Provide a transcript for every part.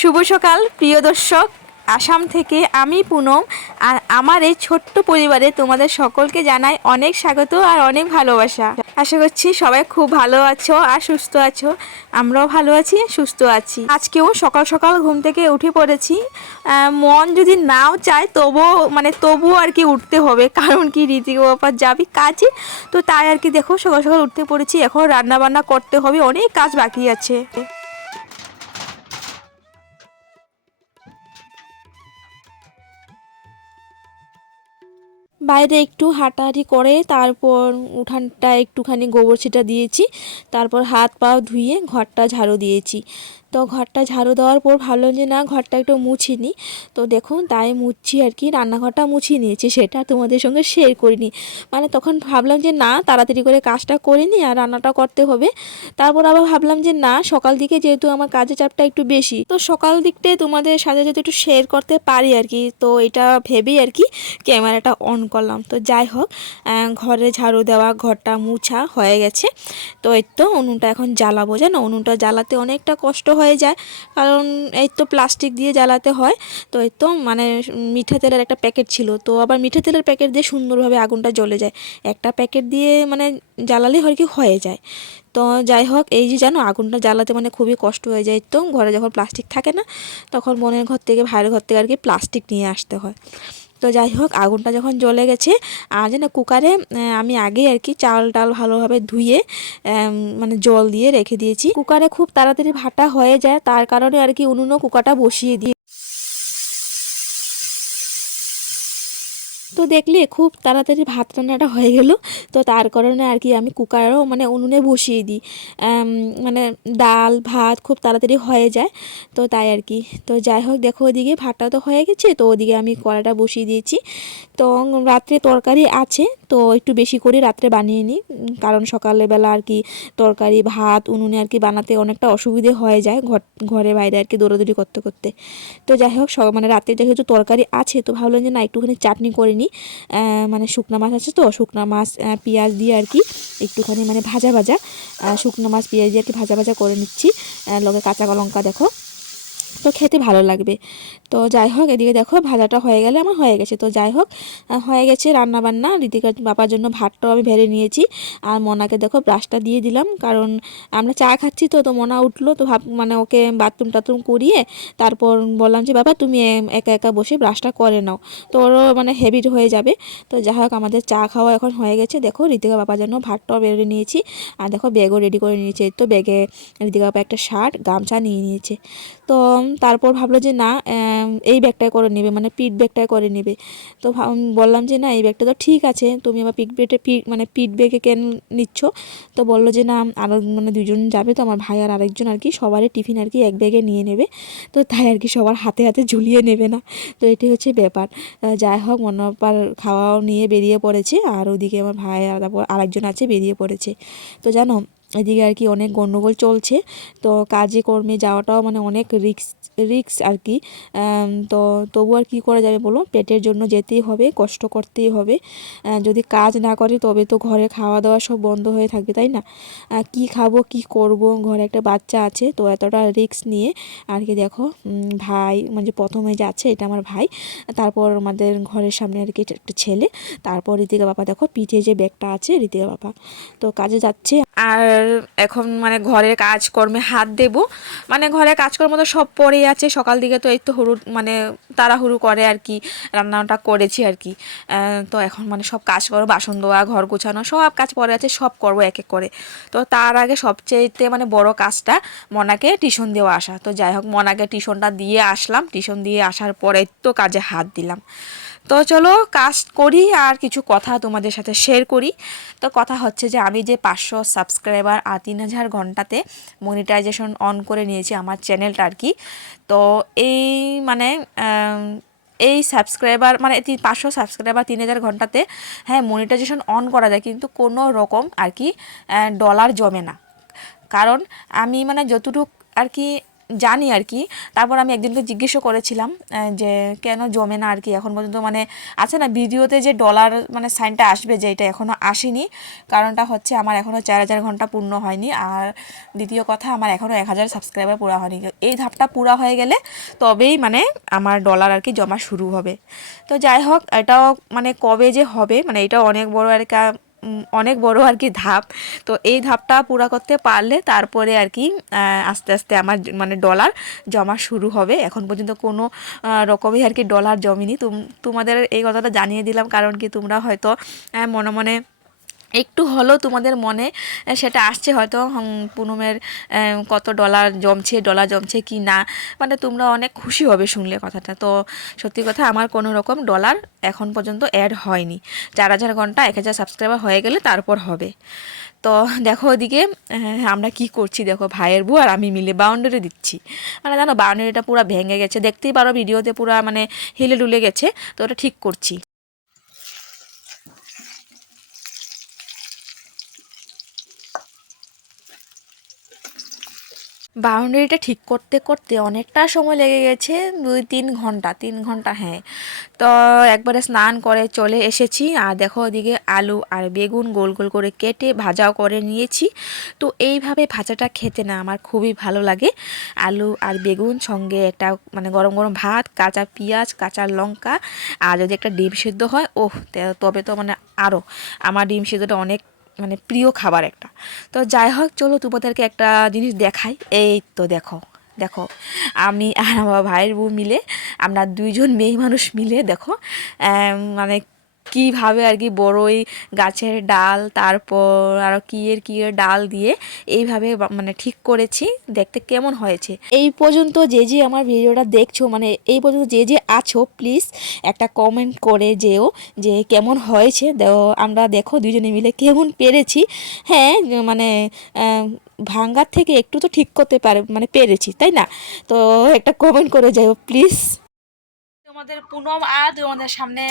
শুভ সকাল, প্রিয় দর্শক। আসাম থেকে আমি পুনম, আর আমার এই ছোট্ট পরিবারে তোমাদের সকলকে জানাই অনেক স্বাগত আর অনেক ভালোবাসা। আশা করছি সবাই খুব ভালো আছো আর সুস্থ আছো। আমরাও ভালো আছি, সুস্থ আছি। আজকেও সকাল সকাল ঘুম থেকে উঠে পড়েছি। মন যদি নাও চায়, তবুও মানে তবুও আর কি উঠতে হবে, কারণ কি ঋতিক বাপার যাবি কাজে তো তাই আর কি দেখো, সকাল সকাল উঠতে পড়েছি, এখন রান্না বান্না করতে হবে, অনেক কাজ বাকি আছে। বাইরে একটু হাঁটাহাঁটি করে তারপর উঠানটা একটুখানি গোবর ছিটা দিয়েছি, তারপর হাত পা ধুয়ে ঘরটা ঝাড়ু দিয়েছি। তো ঘরটা ঝাড়ু দেওয়ার পর ভাবলাম যে না, ঘরটা একটু মুছি নি তো দেখুন, তাই মুছছি আর কি, রান্নাঘরটা মুছিয়ে নিয়েছি, সেটা তোমাদের সঙ্গে শেয়ার করিনি। মানে তখন ভাবলাম যে না, তাড়াতাড়ি করে কাজটা করে নিই আর রান্নাটা করতে হবে। তারপর আবার ভাবলাম যে না, সকাল দিকে যেহেতু আমার কাজের চাপটা একটু বেশি, তো সকাল দিকটায় তোমাদের সাথে যদি একটু শেয়ার করতে পারি আর কি, তো এটা ভেবেই আর কি ক্যামেরাটা অন করলাম। তো যাই হোক ঘরে ঝাড়ু দেওয়া, ঘরটা মুছা হয়ে গেছে। তো এই তো, উনুনটা এখন জ্বালাবো। জানো, উনুনটা জ্বালাতে অনেকটা কষ্ট হয়ে। যায়। কারণ এই তো প্লাস্টিক দিয়ে জ্বালাতে হয়। তো এই তো মানে মিঠা তেলের একটা প্যাকেট ছিল। তো আবার মিঠা তেলের প্যাকেট দিয়ে সুন্দরভাবে আগুনটা জ্বলে যায়। একটা প্যাকেট দিয়ে মানে জ্বালালেই হয় কি, হয়ে যায়। তো যাই হোক, এই যে জানো, আগুনটা জ্বালাতে মানে খুবই কষ্ট হয়ে যায়। তো ঘরে যখন প্লাস্টিক থাকে না, তখন বোনের ঘর থেকে, ভাইয়ের ঘর থেকে আর কি প্লাস্টিক নিয়ে আসতে হয়। তো যাই হোক আগুনটা যখন জ্বলে গেছে, আর যেন কুকারে আমি আগে আর কি চাল ডাল ভালোভাবে ধুয়ে মানে জল দিয়ে রেখে দিয়েছি। কুকারে খুব তাড়াতাড়ি ভাটা হয়ে যায়, তার কারণে আর কি উনুনও কুকারটা বসিয়ে দিয়ে তো দেখলে খুব তাড়াতাড়ি ভাত রান্নাটা হয়ে গেল। তো তার কারণে আর কি আমি কুকারও মানে উনুনে বসিয়ে দিই। মানে ডাল, ভাত খুব তাড়াতাড়ি হয়ে যায়। তো তাই আর কি। তো যাই হোক, দেখো ওদিকে ভাতটা তো হয়ে গেছে, তো ওদিকে আমি কড়াটা বসিয়ে দিয়েছি। তো রাত্রে তরকারি আছে তো একটু বেশি করে রাত্রে বানিয়ে নিই কারণ সকালবেলা আর কি তরকারি, ভাত, উনুনে আর কি বানাতে অনেকটা অসুবিধে হয়ে যায় ঘর, ঘরে বাইরে আর কি দৌড়াদৌড়ি করতে করতে। তো যাই হোক, সব মানে রাতে যেহেতু তরকারি আছে, তো ভাবলাম যে না, একটুখানি চাটনি করে নিই। মানে শুকনা মাছ আছে তো, শুকনা মাছ পেঁয়াজ দিয়ে আর কি একটুখানি মানে ভাজা ভাজা শুকনো মাছ, পেঁয়াজ দিয়ে আর কি ভাজা ভাজা করে নিচ্ছি। লগে কাঁচা লঙ্কা দেখো। তো খেতে ভালো লাগবে। তো যাই হোক এদিকে দেখো ভাজাটা হয়ে গেলে আমার হয়ে গেছে। তো যাই হোক হয়ে গেছে রান্না বান্না ঋতিকার বাবার জন্য ভাতটাও আমি ভেড়ে নিয়েছি। আর মোনাকে দেখো ব্রাশটা দিয়ে দিলাম। কারণ আমরা চা খাচ্ছি তো তো মোনা উঠল তো ভাব মানে ওকে বাথরুম টাথরুম করিয়ে তারপর বললাম যে, বাবা, তুমি একা একা বসে ব্রাশটা করে নাও। তো ওরও মানে হেভিট হয়ে যাবে। তো যাই হোক আমাদের চা খাওয়া এখন হয়ে গেছে। দেখো ঋতিকা বাবার জন্য ভাতটাও বেড়ে নিয়েছি। আর দেখো ব্যাগও রেডি করে নিয়েছে। তো ব্যাগে ঋতিকা বাবা একটা শার্ট গামছা নিয়ে নিয়েছে। তো তারপর ভাবলো যে না এই ব্যাগটাই করে নেবে মানে পিঠ ব্যাগটাই করে নেবে। তো বললাম যে না, এই ব্যাগটা তো ঠিক আছে, তুমি আমার পিঠ ব্যাগে পিঠ মানে পিঠ ব্যাগে কেন নিচ্ছ? তো বলল যে না আরও মানে দুজন যাবে তো, আমার ভাই আর আরেকজন আর কি, সবারই টিফিন আর কি এক ব্যাগে নিয়ে নেবে। তো তাই আর কি সবার হাতে হাতে ঝুলিয়ে নেবে না। তো এটি হচ্ছে ব্যাপার। যাই হোক মনোপার খাওয়াও নিয়ে বেরিয়ে পড়েছে, আর ওদিকে আমার ভাই আর তারপর আরেকজন আছে, বেরিয়ে পড়েছে। তো জানো এদিকে আর কি অনেক গণ্ডগোল চলছে। তো কাজে কর্মে যাওয়াটাও মানে অনেক রিক্স রিক্স আর কি। তো তবু আর কি করা যাবে বলো পেটের জন্য যেতেই হবে, কষ্ট করতেই হবে। যদি কাজ না করে তবে তো ঘরে খাওয়া দাওয়া সব বন্ধ হয়ে থাকবে, তাই না? কি খাব, কি করব? ঘরে একটা বাচ্চা আছে, তো এতটা রিক্স নিয়ে আর কি দেখো ভাই মানে প্রথমে যাচ্ছে এটা আমার ভাই, তারপর আমাদের ঘরের সামনে আর কি একটা ছেলে, তারপর ঋতিকা বাবা দেখো পিঠে যে ব্যাগটা আছে ঋতিকা বাবা। তো কাজে যাচ্ছে। আর এখন মানে ঘরের কাজকর্মে হাত দেব। মানে ঘরের কাজকর্ম তো সব পড়েই আছে। সকাল দিকে তো এই তো হুড়ু মানে তাড়াহুড়ো করে আর কি, রান্নাটা করেছি আর কি। তো এখন মানে সব কাজ করো বাসন ধোয়া, ঘর গোছানো, সব কাজ পড়ে আছে, সব করব এক এক করে। তো তার আগে সবচেয়েতে মানে বড় কাজটা মনাকে টিউশন দেওয়া আসা। তো যাই হোক, মনাকে টিউশনটা দিয়ে আসলাম। টিউশন দিয়ে আসার পরে তো কাজে হাত দিলাম। তো চলো কাজ করি আর কিছু কথা তোমাদের সাথে শেয়ার করি। তো কথা হচ্ছে যে আমি যে পাঁচশো সাবস্ক্রাইবার আর তিন হাজার ঘন্টাতে মনিটাইজেশন অন করে নিয়েছি আমার চ্যানেলটা আর কি। তো এই মানে এই সাবস্ক্রাইবার মানে তিন পাঁচশো সাবস্ক্রাইবার তিন হাজার ঘন্টাতে হ্যাঁ মনিটাইজেশন অন করা যায় কিন্তু কোনো রকম আর কি ডলার জমে না। কারণ আমি মানে যতটুক আর কি জানি আর কি। তারপর আমি একদিনকে জিজ্ঞেসও করেছিলাম যে কেন জমে না আর কি? এখন পর্যন্ত মানে আছে না, ভিডিওতে যে ডলার মানে সাইনটা আসবে যে এটা এখনও আসেনি, কারণটা হচ্ছে আমার এখনও চার হাজার ঘণ্টা পূর্ণ হয়নি। আর দ্বিতীয় কথা, আমার এখনও এক হাজার সাবস্ক্রাইবার পুরা হয়নি। এই ধাপটা পুরা হয়ে গেলে তবেই মানে আমার ডলার আর কি জমা শুরু হবে। তো যাই হোক, এটাও মানে কবে যে হবে মানে এটাও অনেক বড় আর অনেক বড় আর কি ধাপ। তো এই ধাপটা পুরা করতে পারলে তারপরে আর কি আস্তে আস্তে আমার মানে ডলার জমা শুরু হবে। এখন পর্যন্ত কোনো রকমই আর কি ডলার জমিনি। তুম, তোমাদের এই কথাটা জানিয়ে দিলাম, কারণ কি তোমরা হয়তো মনে মনে একটু হলেও তোমাদের মনে সেটা আসছে হয়তো পুনমের কত ডলার জমছে ডলার জমছে কি না মানে তোমরা অনেক খুশি হবে শুনলে কথাটা। তো সত্যি কথা আমার কোনো রকম ডলার এখন পর্যন্ত অ্যাড হয়নি। চার হাজার ঘণ্টা এক হাজার সাবস্ক্রাইবার হয়ে গেলে তারপর হবে। তো দেখো ওদিকে আহ, আমরা কি করছি দেখো ভাইয়ের বউ আর আমি মিলে বাউন্ডারি দিচ্ছি। মানে জানো বাউন্ডারিটা পুরো ভেঙে গেছে দেখতেই পারো ভিডিওতে পুরো মানে হিলে ডুলে গেছে তো ওটা ঠিক করছি। বাউন্ডারিটা ঠিক করতে করতে অনেকটা সময় লেগে গেছে, দুই তিন ঘণ্টা তিন ঘণ্টা হ্যাঁ। তো একবারে স্নান করে চলে এসেছি, আর দেখো ওদিকে আলু আর বেগুন গোল গোল করে কেটে ভাজাও করে নিয়েছি। তো এইভাবে ভাজাটা খেতে না আমার খুবই ভালো লাগে। আলু আর বেগুন সঙ্গে একটা মানে গরম গরম ভাত, কাঁচা পেঁয়াজ, কাঁচা লঙ্কা, আর যদি একটা ডিম সিদ্ধ হয়, ওহ তবে তো মানে আরও আমার ডিম সিদ্ধটা অনেক মানে প্রিয় খাবার একটা। তো যাই হোক, চলো তোমাদেরকে একটা জিনিস দেখাই। এই তো দেখো দেখো, আমি আর আমার ভাইয়ের বউ মিলে, আমরা দুইজন মেয়ে মানুষ মিলে দেখো মানে কীভাবে আর কি বড়ই গাছের ডাল, তারপর আরও কিয়ের কিয়ের ডাল দিয়ে এইভাবে মানে ঠিক করেছি, দেখতে কেমন হয়েছে। এই পর্যন্ত যে যে আমার ভিডিওটা দেখছ মানে এই পর্যন্ত যে যে আছো প্লিজ একটা কমেন্ট করে যেও যে কেমন হয়েছে। আমরা দেখো দুজনে মিলে কেমন পেরেছি। হ্যাঁ মানে ভাঙ্গার থেকে একটু তো ঠিক করতে পারে মানে পেরেছি, তাই না? তো একটা কমেন্ট করে যাও প্লিজ তোমাদের পুনম আর তোমাদের সামনে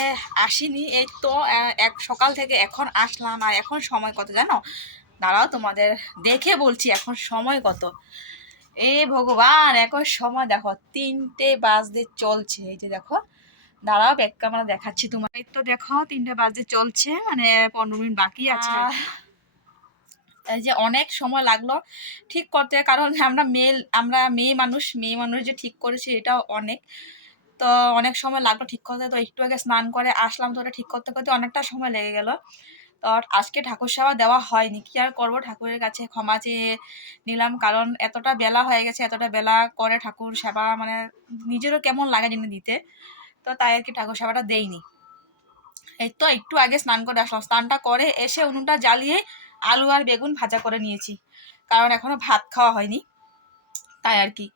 আসিনি। এই তো এক সকাল থেকে এখন আসলাম। আর এখন সময় কত জানো? দাঁড়াও তোমাদের দেখে বলছি এখন সময় কত। এ ভগবান এখন সময় দেখো তিনটে বাজতে চলছে। এই যে দেখো দাঁড়াও ব্যাক ক্যামেরা দেখাচ্ছি তোমার। এই তো দেখো তিনটে বাজতে চলছে মানে পনেরো মিনিট বাকি আছে। এই যে অনেক সময় লাগল ঠিক করতে কারণ আমরা মেয়ে আমরা মেয়ে মানুষ মেয়ে মানুষ যে ঠিক করেছি এটাও অনেক। তো অনেক সময় লাগল ঠিক করতে। তো একটু আগে স্নান করে আসলাম, তো ওটা ঠিক করতে করতে অনেকটা সময় লেগে গেল। তো আজকে ঠাকুর সেবা দেওয়া হয়নি। কি আর করব? ঠাকুরের কাছে ক্ষমা চেয়ে নিলাম, কারণ এতটা বেলা হয়ে গেছে, এতটা বেলা করে ঠাকুর সেবা মানে নিজেরও কেমন লাগে জিনিস দিতে। তো তাই আর কি ঠাকুর সেবাটা দেইনি। এই তো একটু আগে স্নান করে আসলাম। স্নানটা করে এসে উনুনটা জ্বালিয়ে আলু আর বেগুন ভাজা করে নিয়েছি, কারণ এখনও ভাত খাওয়া হয়নি। তাই আর কি।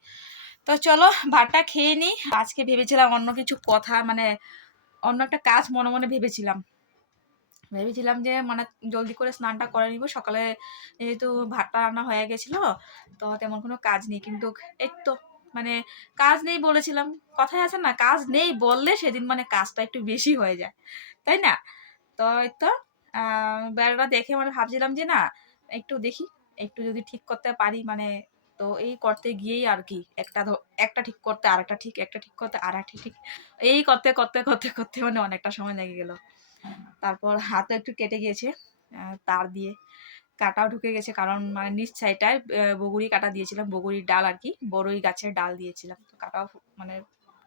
তো চলো ভাতটা খেয়ে নিই। আজকে ভেবেছিলাম অন্য কিছু কথা মানে অন্য একটা কাজ মনে মনে ভেবেছিলাম। ভেবেছিলাম যে মানে জলদি করে স্নানটা করে নিব। সকালে যেহেতু ভাতটা রান্না হয়ে গেছিল, তো তেমন কোনো কাজ নেই। কিন্তু এই তো মানে কাজ নেই বলেছিলাম। কথায় আছে না, কাজ নেই বললে সেদিন মানে কাজটা একটু বেশি হয়ে যায়। তাই না? তো এই তো বেড়াটা দেখে মানে ভাবছিলাম যে না, একটু দেখি, একটু যদি ঠিক করতে পারি মানে তো এই করতে গিয়েই আর কি একটা একটা ঠিক করতে আর একটা ঠিক একটা ঠিক করতে আর একটা ঠিক। এই করতে করতে করতে করতে মানে অনেকটা সময় লেগে গেল। তারপর হাতও একটু কেটে গিয়েছে তার দিয়ে। কাটাও ঢুকে গেছে কারণ মানে নিচ সাইডটায় বগুড়ি কাটা দিয়েছিলাম, বগুড়ির ডাল আর কি বড়ই গাছের ডাল দিয়েছিলাম। তো কাটাও মানে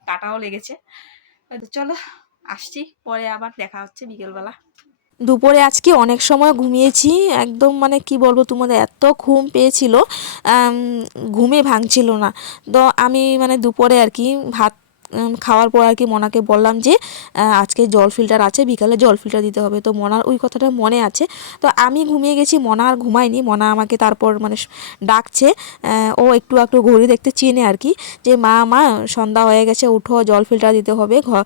কাটাও লেগেছে। চলো, আসছি। পরে আবার দেখা হচ্ছে বিকেলবেলা। দুপুরে আজকে অনেক সময় ঘুমিয়েছি, একদম মানে কি বলব তোমাদের, এত ঘুম পেয়েছিল ঘুমে ভাঙছিল না। তো আমি মানে দুপুরে আর কি ভাত খাওয়ার পর আর কি মনাকে বললাম যে আজকে জল ফিল্টার আছে, বিকালে জল ফিল্টার দিতে হবে। তো মনার ওই কথাটা মনে আছে। তো আমি ঘুমিয়ে গেছি, মনা আর ঘুমায়নি। মনা আমাকে তারপর মানে ডাকছে ও একটু একটু ঘড়ি দেখতে চেনে আর কি যে, মা মা, সন্ধ্যা হয়ে গেছে, উঠো, জল ফিল্টার দিতে হবে ঘর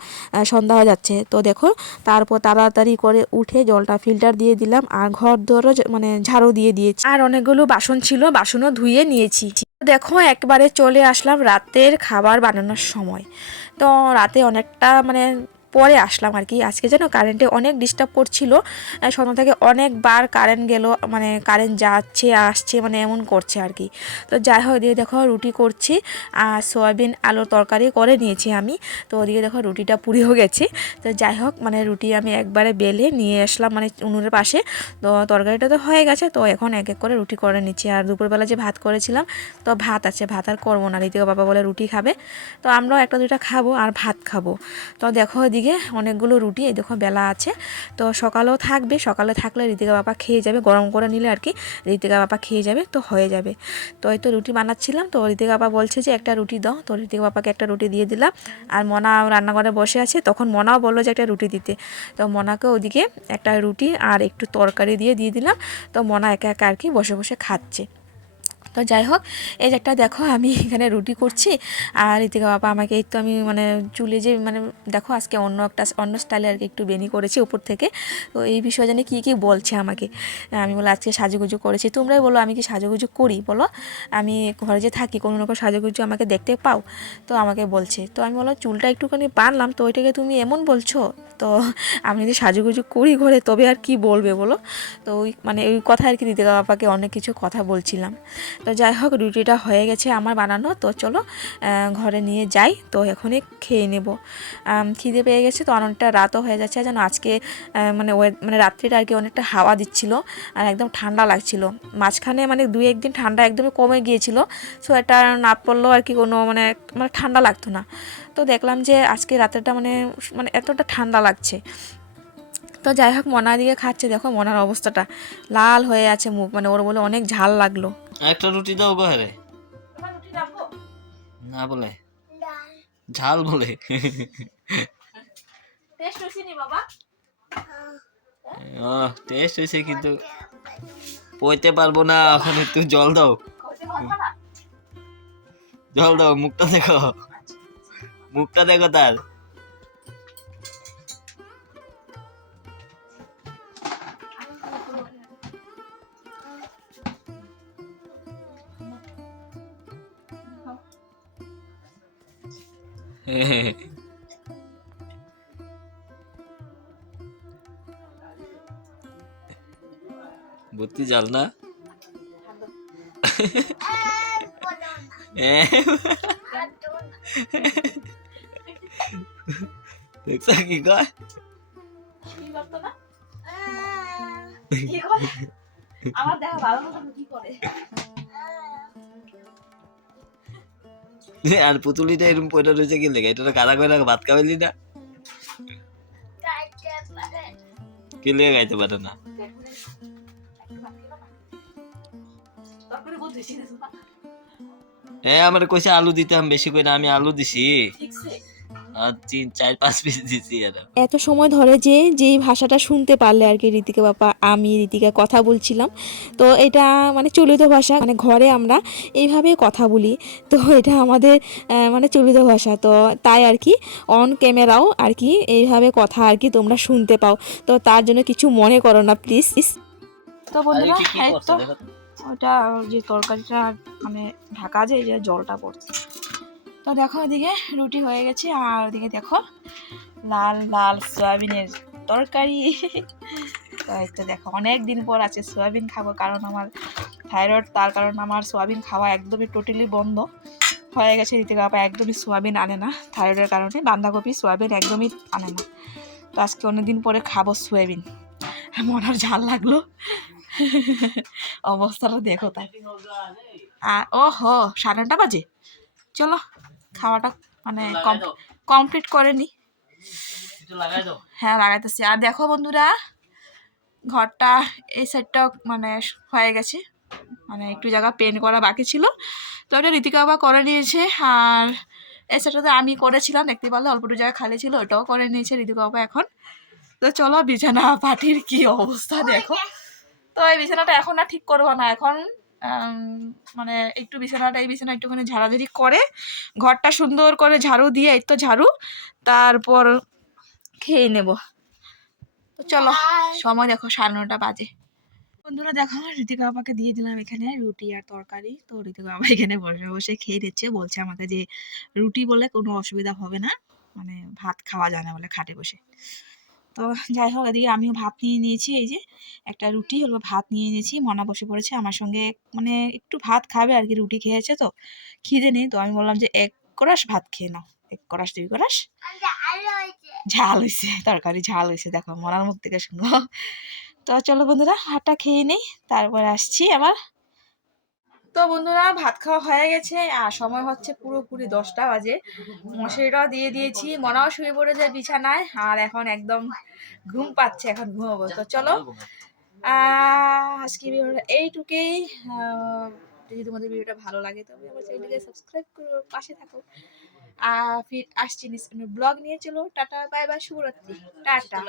সন্ধ্যা হয়ে যাচ্ছে। তো দেখো, তারপর তাড়াতাড়ি করে উঠে জলটা ফিল্টার দিয়ে দিলাম আর ঘর দরও মানে ঝাড়ু দিয়ে দিয়েছি। আর অনেকগুলো বাসন ছিল, বাসনও ধুয়ে নিয়েছি। দেখো, একবারে চলে আসলাম রাতের খাবার বানানোর সময়। তো রাতে অনেকটা মানে পরে আসলাম আর কি। আজকে যেন কারেন্টে অনেক ডিস্টার্ব করছিল সন্ধ্যা থেকে অনেকবার কারেন্ট গেল মানে কারেন্ট যাচ্ছে, আসছে মানে এমন করছে আর কি। তো যাই হোক দিয়ে দেখো রুটি করছি, আর সয়াবিন আলুর তরকারি করে নিয়েছি আমি। তো ওদিকে দেখো রুটিটা পুড়েও গেছে। তো যাই হোক মানে রুটি আমি একবারে বেলে নিয়ে আসলাম মানে উনুনের পাশে। তো তরকারিটা তো হয়ে গেছে, তো এখন এক এক করে রুটি করে নিচ্ছি। আর দুপুরবেলা যে ভাত করেছিলাম, তো ভাত আছে, ভাত আর করব না। ঋতিকা বাবা বলে রুটি খাবে। তো আমরাও একটা দুইটা খাব আর ভাত খাব। তো দেখো এদিকে অনেকগুলো রুটি, এই দেখো বেলা আছে। তো সকালেও থাকবে, সকালে থাকলে ঋতিকা বাবা খেয়ে যাবে, গরম করে নিলে আর কি ঋতিকা বাবা খেয়ে যাবে, তো হয়ে যাবে। তো এই তো রুটি বানাচ্ছিলাম, তো ঋতিকা বাবা বলছে যে একটা রুটি দাও, তো ঋতিকা বাবাকে একটা রুটি দিয়ে দিলাম। আর মনা রান্নাঘরে বসে আছে, তখন মনাও বলল যে একটা রুটি দিতে। তো মনাকে ওদিকে একটা রুটি আর একটু তরকারি দিয়ে দিয়ে দিলাম, তো মনা একা একা আর কি বসে বসে খাচ্ছে। তো যাই হোক, এই যে একটা দেখো, আমি এখানে রুটি করছি। আর ঋতিকা বাবা আমাকে এই তো আমি মানে চুলে যে মানে দেখো, আজকে অন্য একটা, অন্য স্টাইলে আর কি একটু বেনি করেছি উপর থেকে। তো এই বিষয়ে জানি কী কী বলছে আমাকে। আমি বলো আজকে সাজুগুজু করেছি। তোমরাই বলো, আমি কি সাজুগুজু করি, বলো? আমি ঘরে যে থাকি, কোনো রকম সাজুগুজু আমাকে দেখতে পাও? তো আমাকে বলছে। তো আমি বলো চুলটা একটুখানি বানলাম তো ওইটাকে তুমি এমন বলছো? তো আমি যদি সাজুগুজু করি ঘরে, তবে আর কি বলবে বলো? তো ওই মানে ওই কথা আর কি ঋতিকা বাবাকে অনেক কিছু কথা বলছিলাম। তো যাই হোক, রুটিটা হয়ে গেছে আমার বানানো। তো চলো ঘরে নিয়ে যাই। তো এখনই খেয়ে নেব। খিদে পেয়ে গেছে তো অনেকটা রাতও হয়ে যাচ্ছে। যেন আজকে মানে মানে রাত্রিটা আর কি অনেকটা হাওয়া দিচ্ছিল আর একদম ঠান্ডা লাগছিল। মাঝখানে মানে দুই একদিন ঠান্ডা একদমই কমে গিয়েছিল। সোয়েটার না পরলেও আর কি কোনো মানে মানে ঠান্ডা লাগতো না। তো দেখলাম যে আজকে রাতেরটা মানে মানে এতটা ঠান্ডা লাগছে। তো যাই হোক মনা দিকে খাচ্ছে। দেখো মনার অবস্থাটা। লাল হয়ে আছে মুখ মানে ওর বলে অনেক ঝাল লাগল। একটা রুটি দাও গো। হ্যাঁ না বলে। ঝাল বলে। ও টেস্ট হয়েছে কিন্তু পইতে পারব না। এখন একটু জল দাও। জল দাও মুখটা দেখো। মুখটা দেখো তার। বুদ্ধি জাল না? দেখছ কি কয়? আমার দেখা ভালো মতো কি করে? আর পুতুলিটা এরকম পয়টা রয়েছে কি লেগে? এটা তো কাদা করে ভাত খাবেলি না। কি লেগে গাইতে পারে না? এ, আমার কইছে আলু দিতাম বেশি করে আমি আলু দিছি। তিন চার পাঁচ পিস দিছি এত সময় ধরে যে যেই ভাষাটা শুনতে পারলে আর কি ঋতিকা বাবা আমি ঋতিকা কথা বলছিলাম। তো এটা মানে চলিত ভাষা মানে ঘরে আমরা এইভাবে কথা বলি। তো এটা আমাদের মানে চলিত ভাষা। তো তাই আর কি অন ক্যামেরাও আর কি এইভাবে কথা আর কি তোমরা শুনতে পাও। তো তার জন্য কিছু মনে করো না প্লিজ তো বন্ধুরা তো ওটা যে তরকারিটা মানে ঢাকা যে জলটা পড়ছে। তো দেখো ওদিকে রুটি হয়ে গেছে, আর ওদিকে দেখো লাল লাল সয়াবিনের তরকারি। তো দেখো, অনেক দিন পর আছে সয়াবিন খাব, কারণ আমার থাইরয়েড, তার কারণ আমার সয়াবিন খাওয়া একদমই টোটালি বন্ধ। হয়ে গেছে, ঋতিকা বাবা একদমই সোয়াবিন আনে না, থাইরয়েডের কারণে। বাঁধাকপি সোয়াবিন একদমই আনে না। তো আজকে অনেকদিন পরে খাব সোয়াবিন। মনার ঝাল লাগল। অবস্থাটা দেখো তাই। ও হো সাড়ে নটা বাজে। চলো। খাওয়াটা মানে কমপ্লিট করে নি একটু লাগাই দাও। হ্যাঁ লাগাইতেছি। আর দেখো বন্ধুরা ঘরটা এই সাইডটা মানে হয়ে গেছে। মানে একটু জায়গা পেন্ট করা বাকি ছিল। তো ওটা ঋতিকা বাবা করে নিয়েছে। আর এই সাইডটাতে আমি করেছিলাম দেখতে পারলে অল্প একটু জায়গা খালি ছিল ওটাও করে নিয়েছে ঋতিকা বাবা এখন। তো চলো বিছানা পাটির কি অবস্থা দেখো। তো এই বিছানাটা এখন আর ঠিক করব না। এখন মানে একটু বিছানাটা এই বিছানা একটুখানি ঝাড়াঝাড়ি করে ঘরটা সুন্দর করে ঝাড়ু দিয়ে এই তো ঝাড়ু তারপর খেয়ে নেব। তো চলো সময় দেখো সাড়ে নটা বাজে। বন্ধুরা দেখো ঋতিকা বাবাকে দিয়ে দিলাম এখানে রুটি আর তরকারি। তো ঋতিকা বাবা এখানে বসে বসে খেয়ে দিচ্ছে বলছে আমাকে যে রুটি বলে কোনো অসুবিধা হবে না। মানে ভাত খাওয়া যায় না বলে খাটে বসে। তো যাই হোক, এদিকে আমিও ভাত নিয়ে নিয়েছি, এই যে একটা রুটি হলো ভাত নিয়ে নিয়েছি, মনা বসে পড়েছে, আমার সঙ্গে মানে একটু ভাত খাবে আর কি, রুটি খেয়েছে তো, খিদে নেই তো, আমি বললাম যে এক করাস ভাত খেয়ে নাও, এক করাস দুই করাস ঝাল হয়েছে তরকারি ঝাল হয়েছে দেখো, মনার মুখ থেকে শুনো তো চলো বন্ধুরা ভাতটা খেয়ে নেই, তারপরে আসছি আবার। তো বন্ধুরা, ভাত খাওয়া হয়ে গেছে, আর সময় হচ্ছে পুরোপুরি দশটা বাজে। মশারিটাও দিয়ে দিয়েছি, মনাও শুয়ে পড়েছে বিছানায়, আর এখন একদম ঘুম পাচ্ছে, এখন ঘুমাবো। তো চলো আজকে ভিডিওটা এইটুকুই। যদি তোমাদের ভিডিওটা ভালো লাগে, তবে আমার চ্যানেলটিকে সাবস্ক্রাইব করো পাশে থাকো। আর ফির আসছি ব্লগ নিয়ে, চলো, টাটা, বাই বাই, শুভরাত্রি, টাটা।